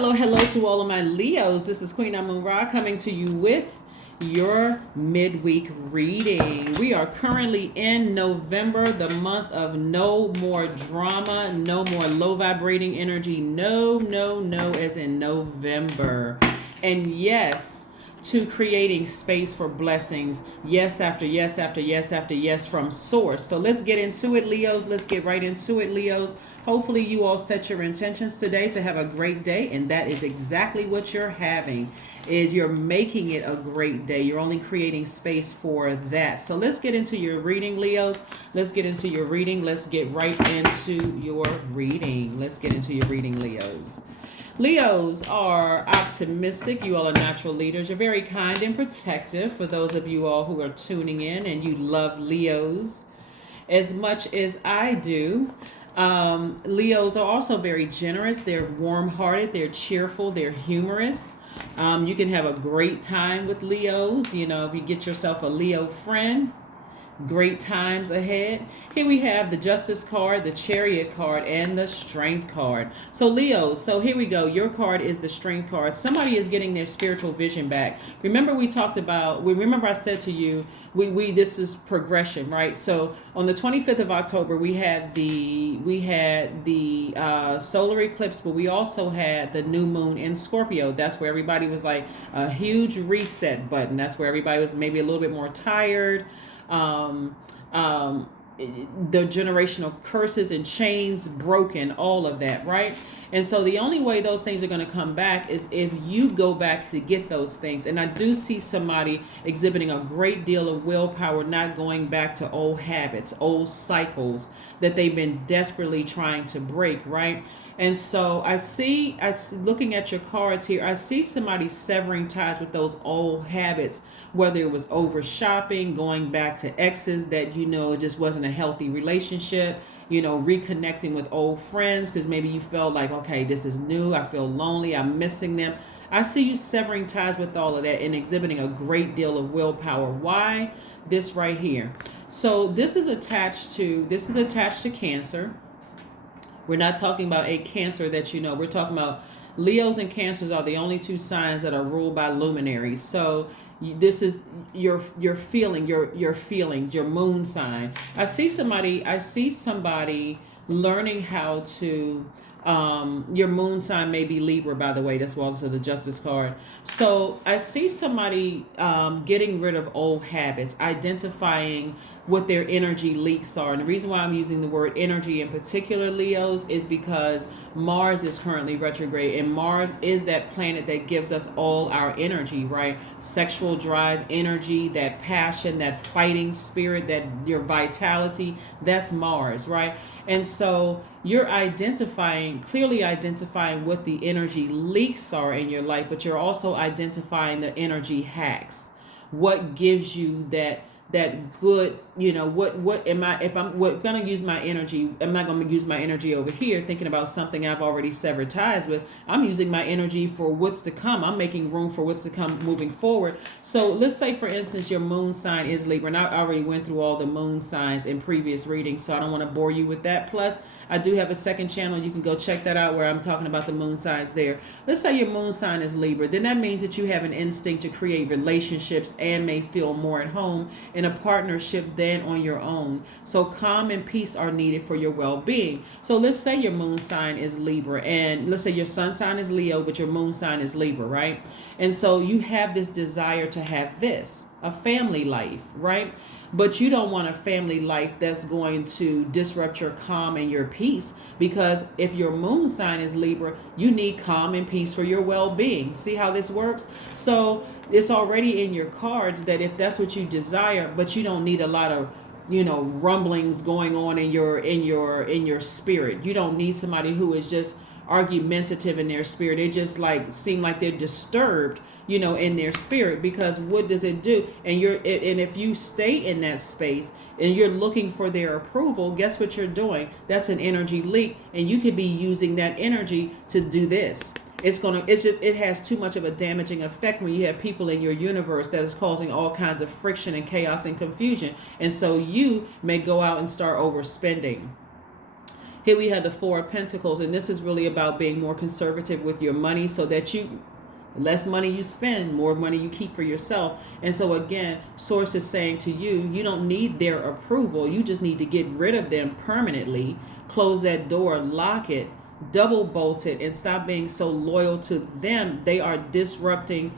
hello to all of my Leos. This is Queen Amun Ra coming to you with your midweek reading. We are currently in November, the month of no more drama, no more low vibrating energy. No, as in November. And yes, to creating space for blessings. Yes after yes after yes after yes from source. So let's get into it, Leos. Let's get right into it, Leos. Hopefully you all set your intentions today to have a great day, and that is exactly what you're having. Is you're making it a great day. You're only creating space for that. So let's get into your reading, Leos. Let's get into your reading. Let's get right into your reading. Let's get into your reading, Leos. Leos are optimistic. You all are natural leaders. You're very kind and protective. For those of you all who are tuning in and you love Leos as much as I do, Leos are also very generous. They're warm-hearted. They're cheerful. They're humorous. You can have a great time with Leos. You know, if you get yourself a Leo friend, great times ahead. Here we have the Justice card, the Chariot card, and the Strength card. So Leos, so here we go. Your card is the Strength card. Somebody is getting their spiritual vision back. Remember I said to you, this is progression, right? So on the 25th of October, we had the solar eclipse, but we also had the new moon in Scorpio. That's where everybody was like a huge reset button. That's where everybody was maybe a little bit more tired. The generational curses and chains broken, all of that, right? And so the only way those things are going to come back is if you go back to get those things. And I do see somebody exhibiting a great deal of willpower, not going back to old habits, old cycles that they've been desperately trying to break, right? And so I see, looking at your cards here, I see somebody severing ties with those old habits, whether it was over shopping, going back to exes that, just wasn't a healthy relationship, reconnecting with old friends because maybe you felt like, okay, this is new. I feel lonely. I'm missing them. I see you severing ties with all of that and exhibiting a great deal of willpower. Why? This right here. So this is attached to Cancer. We're not talking about a Cancer that we're talking about Leos and Cancers are the only two signs that are ruled by luminaries. So this is your feeling, your feelings, your moon sign. I see somebody learning how to your moon sign may be Libra, by the way. That's also the Justice card. So I see somebody getting rid of old habits, identifying what their energy leaks are. And the reason why I'm using the word energy in particular, Leos, is because Mars is currently retrograde, and Mars is that planet that gives us all our energy, right? Sexual drive, energy, that passion, that fighting spirit, that your vitality, that's Mars, right? And so you're clearly identifying what the energy leaks are in your life, but you're also identifying the energy hacks. What gives you that good, what am I, if I'm going to use my energy, I'm not going to use my energy over here thinking about something I've already severed ties with. I'm using my energy for what's to come. I'm making room for what's to come moving forward. So let's say, for instance, your moon sign is Libra, and I already went through all the moon signs in previous readings, so I don't want to bore you with that. Plus, I do have a second channel. You can go check that out where I'm talking about the moon signs there. Let's say your moon sign is Libra. Then that means that you have an instinct to create relationships and may feel more at home in a partnership than on your own. So calm and peace are needed for your well-being. So let's say your moon sign is Libra, and let's say your sun sign is Leo, but your moon sign is Libra, right? And so you have this desire to have a family life, right? But you don't want a family life that's going to disrupt your calm and your peace, because if your moon sign is Libra, you need calm and peace for your well-being. See how this works? So it's already in your cards that if that's what you desire, but you don't need a lot of rumblings going on in your spirit. You don't need somebody who is just argumentative in their spirit. They just seem like they're disturbed in their spirit, because what does it do? And if you stay in that space and you're looking for their approval, guess what you're doing? That's an energy leak, and you could be using that energy to do this. It has too much of a damaging effect when you have people in your universe that is causing all kinds of friction and chaos and confusion. And so you may go out and start overspending. Here we have the Four of Pentacles, and this is really about being more conservative with your money so that less money you spend, more money you keep for yourself. And so again, Source is saying to you, you don't need their approval. You just need to get rid of them permanently. Close that door, lock it, double bolt it, and stop being so loyal to them. They are disrupting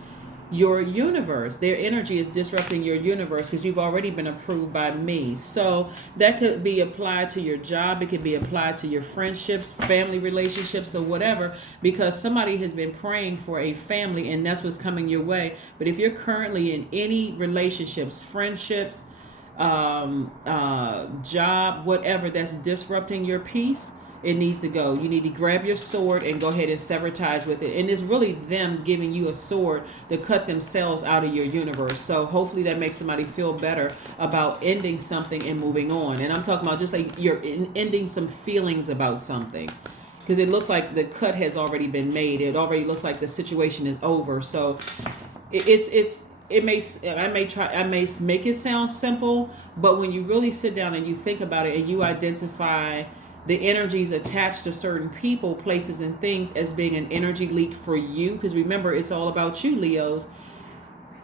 your universe. Their energy is disrupting your universe because you've already been approved by me. So that could be applied to your job. It could be applied to your friendships, family relationships, or whatever, because somebody has been praying for a family and that's what's coming your way. But if you're currently in any relationships, friendships, job, whatever, that's disrupting your peace, it needs to go. You need to grab your sword and go ahead and sever ties with it. And it's really them giving you a sword to cut themselves out of your universe. So hopefully that makes somebody feel better about ending something and moving on. And I'm talking about just like you're ending some feelings about something, because it looks like the cut has already been made. It already looks like the situation is over. So I may make it sound simple, but when you really sit down and you think about it and you identify the energies attached to certain people, places, and things as being an energy leak for you, because remember, it's all about you, Leos,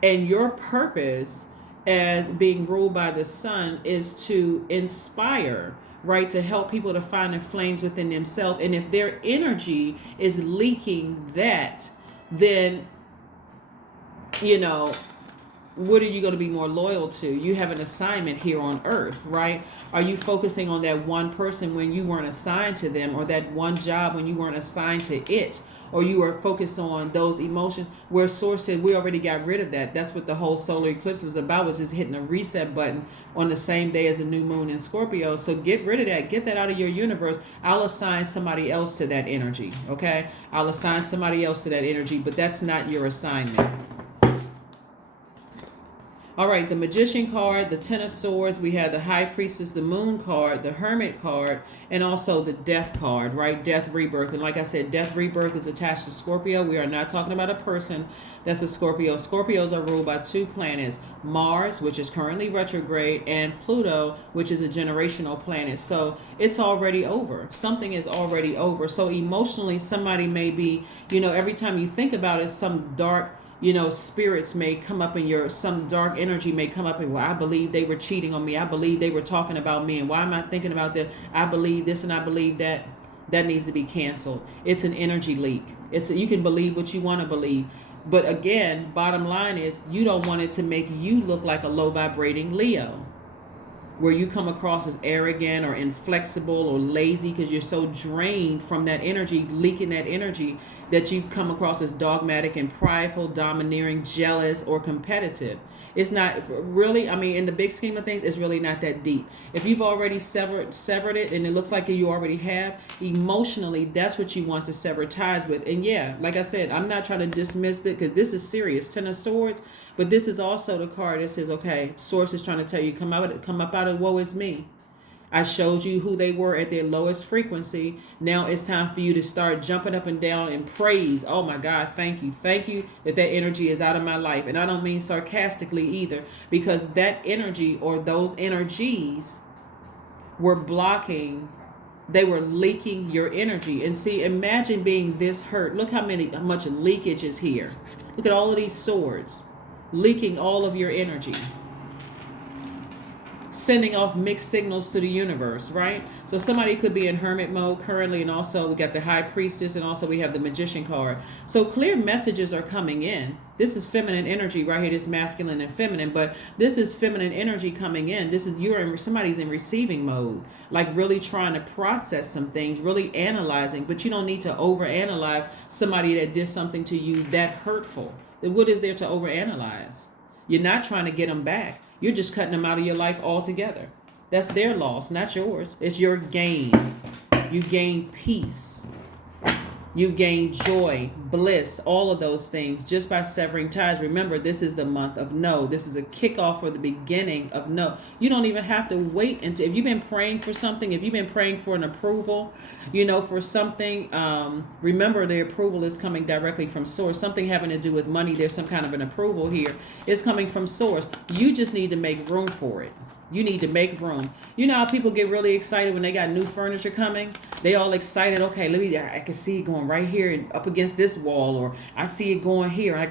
and your purpose as being ruled by the sun is to inspire, right, to help people to find the flames within themselves. And if their energy is leaking that, then what are you going to be more loyal to? You have an assignment here on earth, right? Are you focusing on that one person when you weren't assigned to them, or that one job when you weren't assigned to it? Or you are focused on those emotions where Source said we already got rid of that. That's what the whole solar eclipse was about, was just hitting a reset button on the same day as a new moon in Scorpio. So get rid of that. Get that out of your universe. I'll assign somebody else to that energy, okay? I'll assign somebody else to that energy, but that's not your assignment. All right, the Magician card, the Ten of Swords, we have the High Priestess, the Moon card, the Hermit card, and also the Death card, right? Death, rebirth. And like I said, death, rebirth is attached to Scorpio. We are not talking about a person that's a Scorpio. Scorpios are ruled by two planets, Mars, which is currently retrograde, and Pluto, which is a generational planet. So it's already over. Something is already over. So emotionally, somebody may be, every time you think about it, some dark spirits may come up in some dark energy may come up and, well, I believe they were cheating on me. I believe they were talking about me. And why am I thinking about that? I believe this and I believe that. That needs to be canceled. It's an energy leak. You can believe what you want to believe. But again, bottom line is you don't want it to make you look like a low vibrating Leo, where you come across as arrogant or inflexible or lazy because you're so drained from that energy, leaking that energy, that you come across as dogmatic and prideful, domineering, jealous, or competitive. It's not really, in the big scheme of things, it's really not that deep. If you've already severed it, and it looks like you already have, emotionally, that's what you want to sever ties with. And yeah, like I said, I'm not trying to dismiss it because this is serious. Ten of Swords. But this is also the card that says, okay, Source is trying to tell you, come up out of woe is me. I showed you who they were at their lowest frequency. Now it's time for you to start jumping up and down and praise. Oh my God, thank you. Thank you that energy is out of my life. And I don't mean sarcastically either, because that energy or those energies were blocking, they were leaking your energy. And see, imagine being this hurt. Look how much leakage is here. Look at all of these swords leaking all of your energy, sending off mixed signals to the universe, right? So somebody could be in hermit mode currently, and also we got the High Priestess, and also we have the Magician card. So clear messages are coming in. This is feminine energy right here. This masculine and feminine, but this is feminine energy coming in. This is somebody's in receiving mode, like really trying to process some things, really analyzing. But you don't need to overanalyze somebody that did something to you that hurtful. What is there to overanalyze? You're not trying to get them back. You're just cutting them out of your life altogether. That's their loss, not yours. It's your gain. You gain peace. You gain joy, bliss, all of those things just by severing ties. Remember, this is the month of no. This is a kickoff for the beginning of no. You don't even have to wait until, if you've been praying for something, if you've been praying for an approval, for something, remember the approval is coming directly from Source. Something having to do with money, there's some kind of an approval here. It's coming from Source. You just need to make room for it. You need to make room. You know how people get really excited when they got new furniture coming? They all excited. Okay, I can see it going right here and up against this wall, or I see it going here. I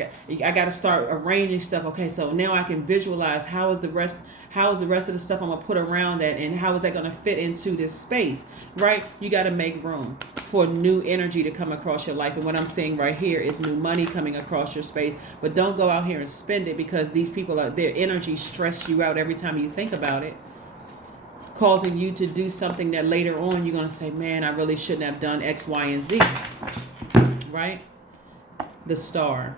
got to start arranging stuff. Okay, so now I can visualize how is the rest of the stuff I'm gonna put around that, and how is that gonna fit into this space, right? You got to make room for new energy to come across your life. And what I'm seeing right here is new money coming across your space. But don't go out here and spend it, because these people, their energy stress you out every time you think about it, causing you to do something that later on you're going to say, man, I really shouldn't have done X, Y, and Z, right? The star.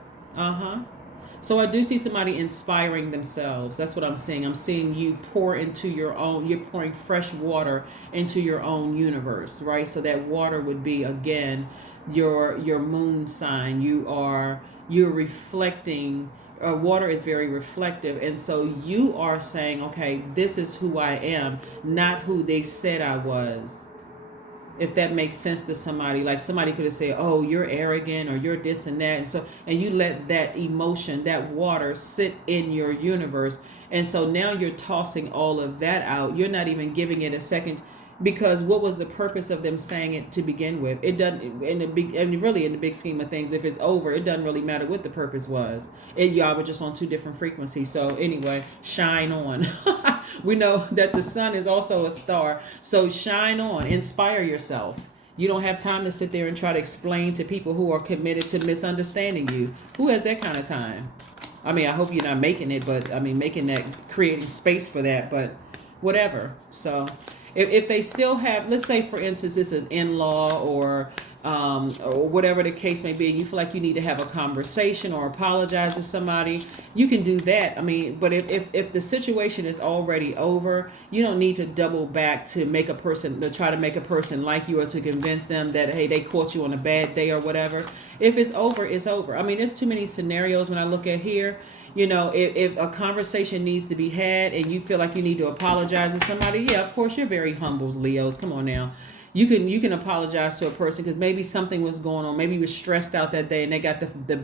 So I do see somebody inspiring themselves. That's what I'm seeing. I'm seeing you pour into your own, you're pouring fresh water into your own universe, right? So that water would be, again, your moon sign. You're reflecting. Water is very reflective. And so you are saying, okay, this is who I am, not who they said I was. If that makes sense to somebody, like somebody could have said, oh, you're arrogant, or you're this and that. And you let that emotion, that water, sit in your universe. And so now you're tossing all of that out. You're not even giving it a second, because what was the purpose of them saying it to begin with? It doesn't, in the big scheme of things, if it's over, it doesn't really matter what the purpose was. Y'all were just on two different frequencies. So anyway, shine on. We know that the sun is also a star. So shine on, inspire yourself. You don't have time to sit there and try to explain to people who are committed to misunderstanding you. Who has that kind of time? I mean, I hope you're not making it, but I mean, creating space for that, but whatever. So if they still have, let's say, for instance, it's an in-law or whatever the case may be, you feel like you need to have a conversation or apologize to somebody, you can do that. I mean, but if the situation is already over, you don't need to double back to try to make a person like you, or to convince them that, hey, they caught you on a bad day or whatever. If it's over, it's over. I mean, there's too many scenarios when I look at here. You know, if a conversation needs to be had and you feel like you need to apologize to somebody, yeah, of course, you're very humble, Leos. Come on now. You can apologize to a person because maybe something was going on. Maybe you were stressed out that day and they got the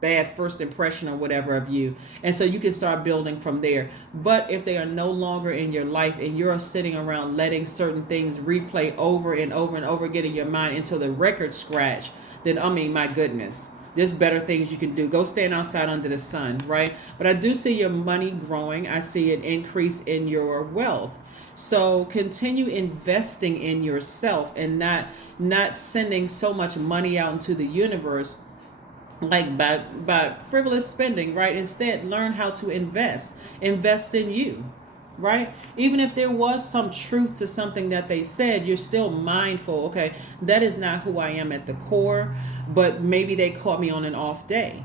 bad first impression or whatever of you. And so you can start building from there. But if they are no longer in your life and you're sitting around letting certain things replay over and over and over again in your mind until the record scratch, then, I mean, my goodness. There's better things you can do. Go stand outside under the sun, right? But I do see your money growing. I see an increase in your wealth. So continue investing in yourself and not sending so much money out into the universe like by frivolous spending, right? Instead, learn how to invest in you, right? Even if there was some truth to something that they said, you're still mindful. Okay, that is not who I am at the core, but maybe they caught me on an off day.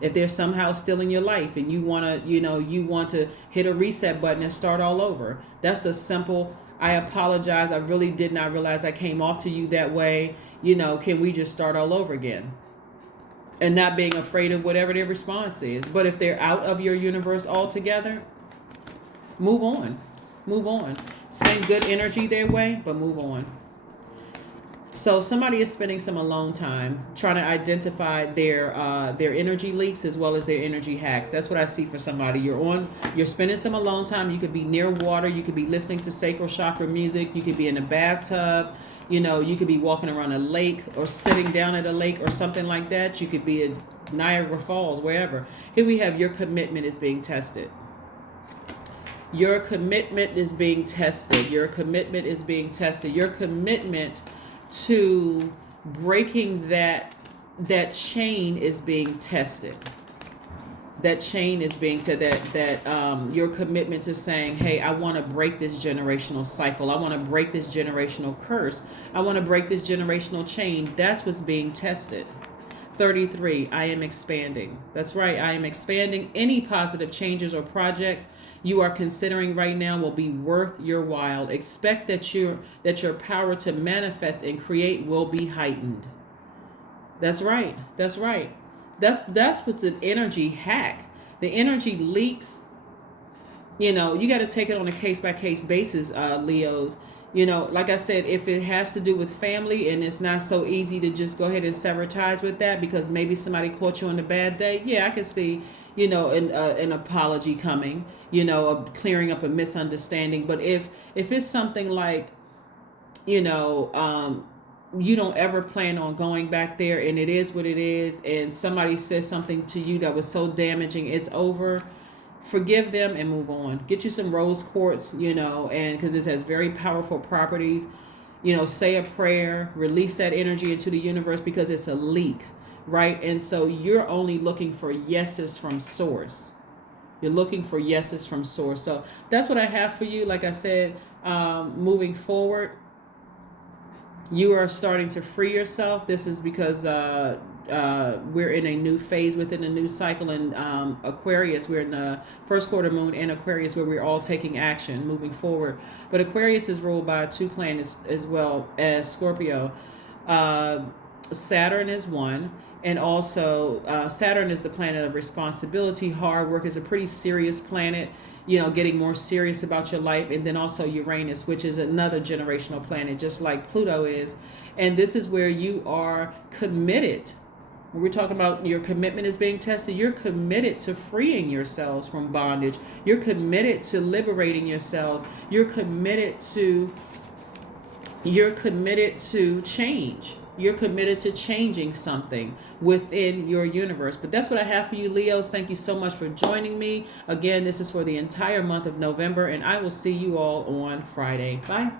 If they're somehow still in your life and you want to hit a reset button and start all over, that's a simple, I apologize. I really did not realize I came off to you that way. Can we just start all over again? And not being afraid of whatever their response is. But if they're out of your universe altogether, move on. Send good energy their way, but move on. So somebody is spending some alone time trying to identify their energy leaks as well as their energy hacks. That's what I see for somebody. You're spending some alone time. You could be near water. You could be listening to sacral chakra music. You could be in a bathtub. You could be walking around a lake or sitting down at a lake or something like that. You could be at Niagara Falls, wherever. Here we have your commitment is being tested. Your commitment is being tested. Your commitment is being tested. Your commitment to breaking that chain is being tested. That chain is being your commitment to saying, hey, I want to break this generational cycle. I want to break this generational curse. I want to break this generational chain. That's what's being tested. 33, I am expanding. That's right, I am expanding. Any positive changes or projects you are considering right now will be worth your while. Expect that your power to manifest and create will be heightened. That's right. That's what's an energy hack. The energy leaks. You got to take it on a case-by-case basis, Leos. Like I said, if it has to do with family and it's not so easy to just go ahead and sever ties with that because maybe somebody caught you on a bad day, yeah, I can see, an apology coming, clearing up a misunderstanding. But if it's something like, you don't ever plan on going back there, and it is what it is, and somebody says something to you that was so damaging, it's over. Forgive them and move on. Get you some rose quartz, and because it has very powerful properties. Say a prayer, release that energy into the universe, because it's a leak, right? And so you're only looking for yeses from source. You're looking for yeses from source. So that's what I have for you. Like I said, moving forward, you are starting to free yourself. This is because we're in a new phase within a new cycle in Aquarius. We're in the first quarter moon in Aquarius, where we're all taking action moving forward. But Aquarius is ruled by 2 planets as well as Scorpio. Saturn is one. And also Saturn is the planet of responsibility. Hard work, is a pretty serious planet, getting more serious about your life. And then also Uranus, which is another generational planet, just like Pluto is. And this is where you are committed. When we're talking about your commitment is being tested, you're committed to freeing yourselves from bondage. You're committed to liberating yourselves. You're committed to change. You're committed to changing something within your universe. But that's what I have for you, Leos. Thank you so much for joining me. Again, this is for the entire month of November, and I will see you all on Friday. Bye.